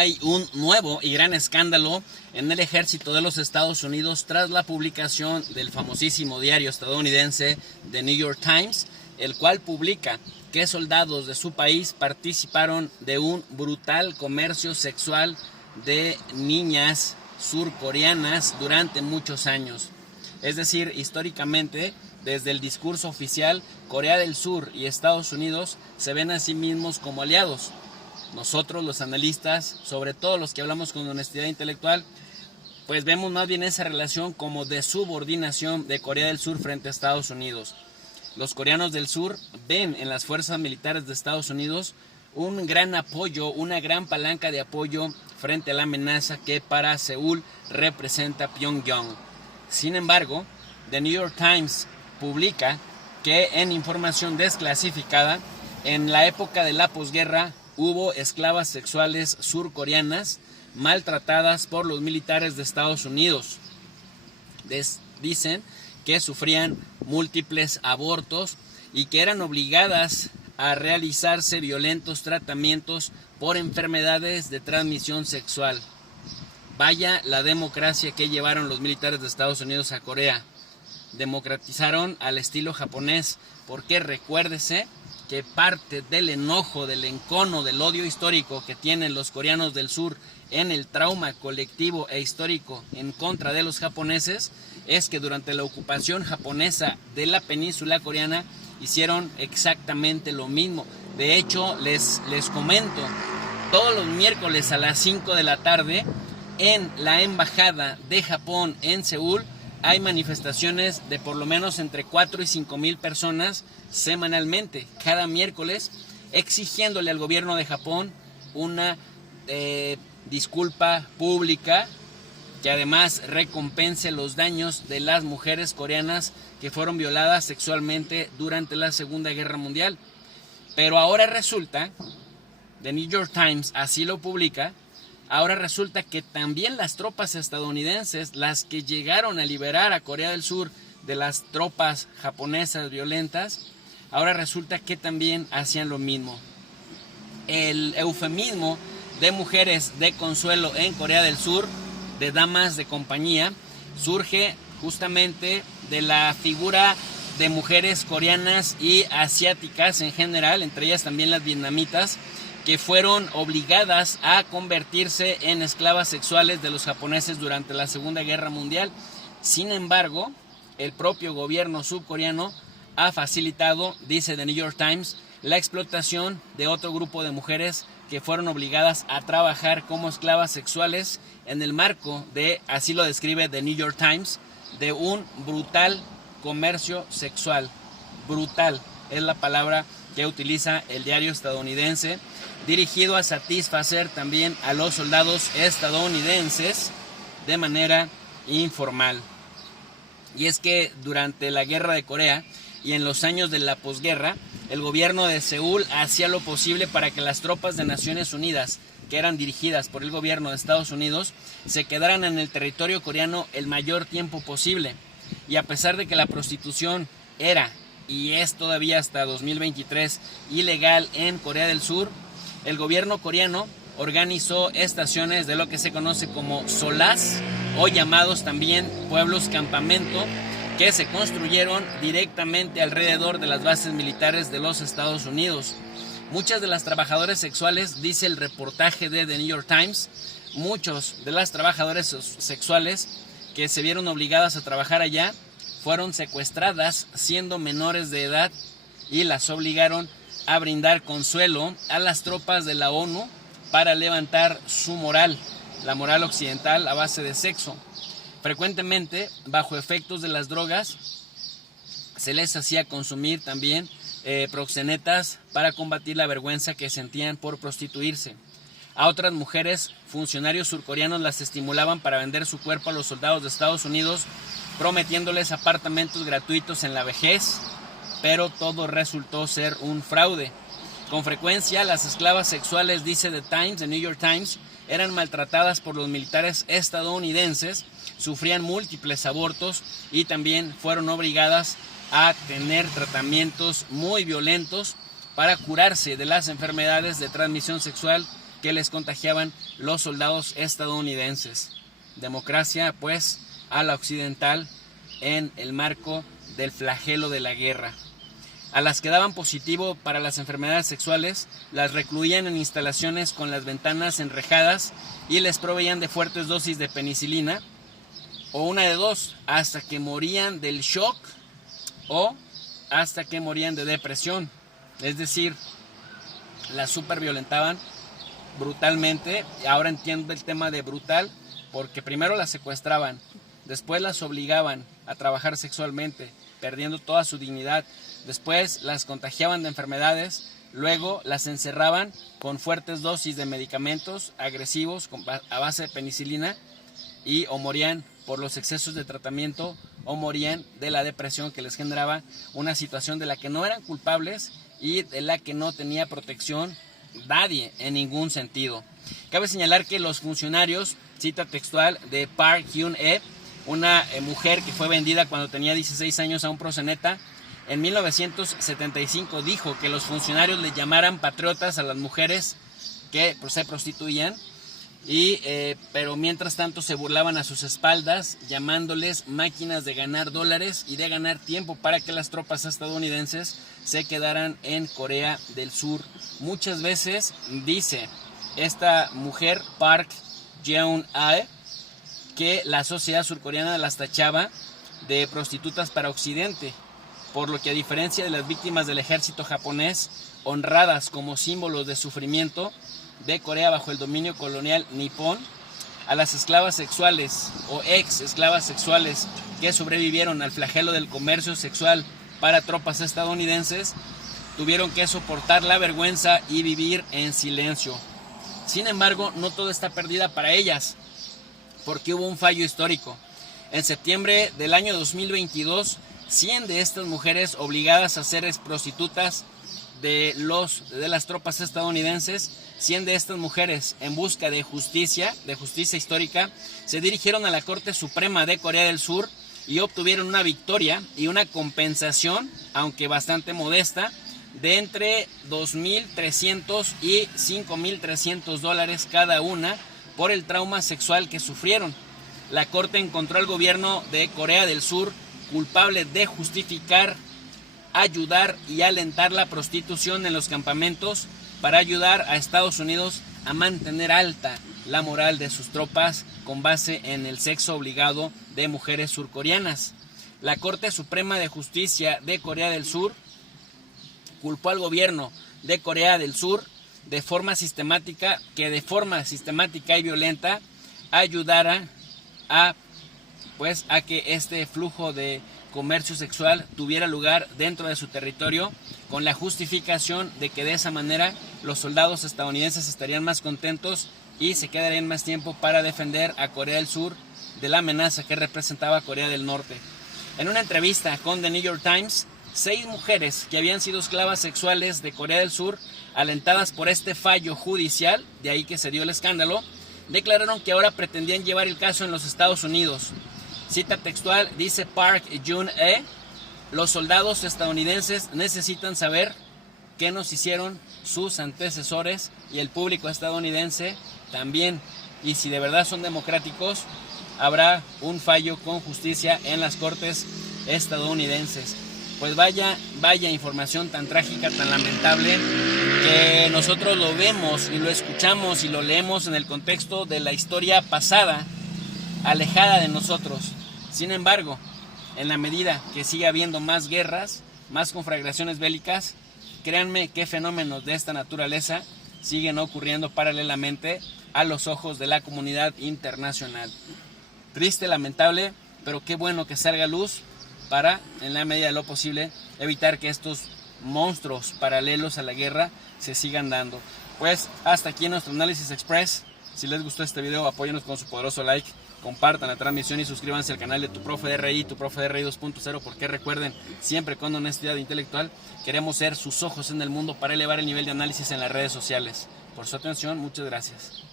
hay un nuevo y gran escándalo en el ejército de los Estados Unidos tras la publicación del famosísimo diario estadounidense The New York Times, el cual publica que soldados de su país participaron de un brutal comercio sexual de niñas surcoreanas durante muchos años. Es decir, históricamente, desde el discurso oficial, Corea del Sur y Estados Unidos se ven a sí mismos como aliados. Nosotros, los analistas, sobre todo los que hablamos con honestidad intelectual, pues vemos más bien esa relación como de subordinación de Corea del Sur frente a Estados Unidos. Los coreanos del sur ven en las fuerzas militares de Estados Unidos un gran apoyo, una gran palanca de apoyo frente a la amenaza que para Seúl representa Pyongyang. Sin embargo, The New York Times publica que en información desclasificada, en la época de la posguerra, hubo esclavas sexuales surcoreanas maltratadas por los militares de Estados Unidos. Dicen que sufrían múltiples abortos y que eran obligadas a realizarse violentos tratamientos por enfermedades de transmisión sexual. Vaya la democracia que llevaron los militares de Estados Unidos a Corea. Democratizaron al estilo japonés, porque recuérdese que parte del enojo, del encono, del odio histórico que tienen los coreanos del sur en el trauma colectivo e histórico en contra de los japoneses, es que durante la ocupación japonesa de la península coreana hicieron exactamente lo mismo. De hecho, les comento, todos los miércoles a las 5 de la tarde en la embajada de Japón en Seúl hay manifestaciones de por lo menos entre 4 y 5 mil personas semanalmente, cada miércoles, exigiéndole al gobierno de Japón una disculpa pública que además recompense los daños de las mujeres coreanas que fueron violadas sexualmente durante la Segunda Guerra Mundial. Pero ahora resulta, The New York Times así lo publica, ahora resulta que también las tropas estadounidenses, las que llegaron a liberar a Corea del Sur de las tropas japonesas violentas, ahora resulta que también hacían lo mismo. El eufemismo de mujeres de consuelo en Corea del Sur, de damas de compañía, surge justamente de la figura de mujeres coreanas y asiáticas en general, entre ellas también las vietnamitas, que fueron obligadas a convertirse en esclavas sexuales de los japoneses durante la Segunda Guerra Mundial. Sin embargo, el propio gobierno subcoreano ha facilitado, dice The New York Times, la explotación de otro grupo de mujeres que fueron obligadas a trabajar como esclavas sexuales en el marco de, así lo describe The New York Times, de un brutal comercio sexual. Brutal es la palabra que utiliza el diario estadounidense, dirigido a satisfacer también a los soldados estadounidenses de manera informal. Y es que durante la guerra de Corea y en los años de la posguerra, el gobierno de Seúl hacía lo posible para que las tropas de Naciones Unidas, que eran dirigidas por el gobierno de Estados Unidos, se quedaran en el territorio coreano el mayor tiempo posible. Y a pesar de que la prostitución era y es todavía hasta 2023 ilegal en Corea del Sur, el gobierno coreano organizó estaciones de lo que se conoce como solás, o llamados también pueblos campamento, que se construyeron directamente alrededor de las bases militares de los Estados Unidos. Muchas de las trabajadoras sexuales, dice el reportaje de The New York Times, muchos de las trabajadoras sexuales que se vieron obligadas a trabajar allá fueron secuestradas siendo menores de edad y las obligaron a brindar consuelo a las tropas de la ONU para levantar su moral, la moral occidental a base de sexo. Frecuentemente, bajo efectos de las drogas, se les hacía consumir también proxenetas para combatir la vergüenza que sentían por prostituirse. A otras mujeres, funcionarios surcoreanos las estimulaban para vender su cuerpo a los soldados de Estados Unidos, prometiéndoles apartamentos gratuitos en la vejez, pero todo resultó ser un fraude. Con frecuencia, las esclavas sexuales, dice The New York Times, eran maltratadas por los militares estadounidenses, sufrían múltiples abortos y también fueron obligadas a tener tratamientos muy violentos para curarse de las enfermedades de transmisión sexual que les contagiaban los soldados estadounidenses. Democracia, pues, a la occidental en el marco del flagelo de la guerra. A las que daban positivo para las enfermedades sexuales, las recluían en instalaciones con las ventanas enrejadas y les proveían de fuertes dosis de penicilina, o una de dos, hasta que morían del shock o hasta que morían de depresión. Es decir, las superviolentaban brutalmente. Ahora entiendo el tema de brutal, porque primero las secuestraban, después las obligaban a trabajar sexualmente, perdiendo toda su dignidad. Después las contagiaban de enfermedades, luego las encerraban con fuertes dosis de medicamentos agresivos a base de penicilina y o morían por los excesos de tratamiento o morían de la depresión que les generaba una situación de la que no eran culpables y de la que no tenía protección nadie en ningún sentido. Cabe señalar que los funcionarios, cita textual de Park Hyun-hee, una mujer que fue vendida cuando tenía 16 años a un proxeneta, en 1975 dijo que los funcionarios le llamaran patriotas a las mujeres que se prostituían, pero mientras tanto se burlaban a sus espaldas, llamándoles máquinas de ganar dólares y de ganar tiempo para que las tropas estadounidenses se quedaran en Corea del Sur. Muchas veces dice esta mujer, Park Geun-hye, que la sociedad surcoreana las tachaba de prostitutas para Occidente, por lo que a diferencia de las víctimas del ejército japonés, honradas como símbolos de sufrimiento de Corea bajo el dominio colonial nipón, a las esclavas sexuales o ex esclavas sexuales que sobrevivieron al flagelo del comercio sexual para tropas estadounidenses, tuvieron que soportar la vergüenza y vivir en silencio. Sin embargo, no todo está perdida para ellas, porque hubo un fallo histórico. En septiembre del año 2022, 100 de estas mujeres obligadas a ser prostitutas de las tropas estadounidenses, 100 de estas mujeres en busca de justicia histórica, se dirigieron a la Corte Suprema de Corea del Sur y obtuvieron una victoria y una compensación, aunque bastante modesta, de entre $2,300 y $5,300 cada una por el trauma sexual que sufrieron. La Corte encontró al gobierno de Corea del Sur culpable de justificar, ayudar y alentar la prostitución en los campamentos para ayudar a Estados Unidos a mantener alta la moral de sus tropas con base en el sexo obligado de mujeres surcoreanas. La Corte Suprema de Justicia de Corea del Sur culpó al gobierno de Corea del Sur de forma sistemática y violenta ayudara a que este flujo de comercio sexual tuviera lugar dentro de su territorio, con la justificación de que de esa manera los soldados estadounidenses estarían más contentos y se quedarían más tiempo para defender a Corea del Sur de la amenaza que representaba Corea del Norte. En una entrevista con The New York Times, 6 mujeres que habían sido esclavas sexuales de Corea del Sur, alentadas por este fallo judicial, de ahí que se dio el escándalo, declararon que ahora pretendían llevar el caso en los Estados Unidos. Cita textual, dice Park Geun-hye: los soldados estadounidenses necesitan saber qué nos hicieron sus antecesores y el público estadounidense también. Y si de verdad son democráticos, habrá un fallo con justicia en las cortes estadounidenses. Pues vaya información tan trágica, tan lamentable, que nosotros lo vemos y lo escuchamos y lo leemos en el contexto de la historia pasada, alejada de nosotros. Sin embargo, en la medida que siga habiendo más guerras, más conflagraciones bélicas, créanme que fenómenos de esta naturaleza siguen ocurriendo paralelamente a los ojos de la comunidad internacional. Triste, lamentable, pero qué bueno que salga a luz para, en la medida de lo posible, evitar que estos monstruos paralelos a la guerra se sigan dando. Pues hasta aquí nuestro análisis express. Si les gustó este video, apóyenos con su poderoso like, compartan la transmisión y suscríbanse al canal de Tu Profe de RI, Tu Profe de RI 2.0, porque recuerden, siempre con honestidad intelectual, queremos ser sus ojos en el mundo para elevar el nivel de análisis en las redes sociales. Por su atención, muchas gracias.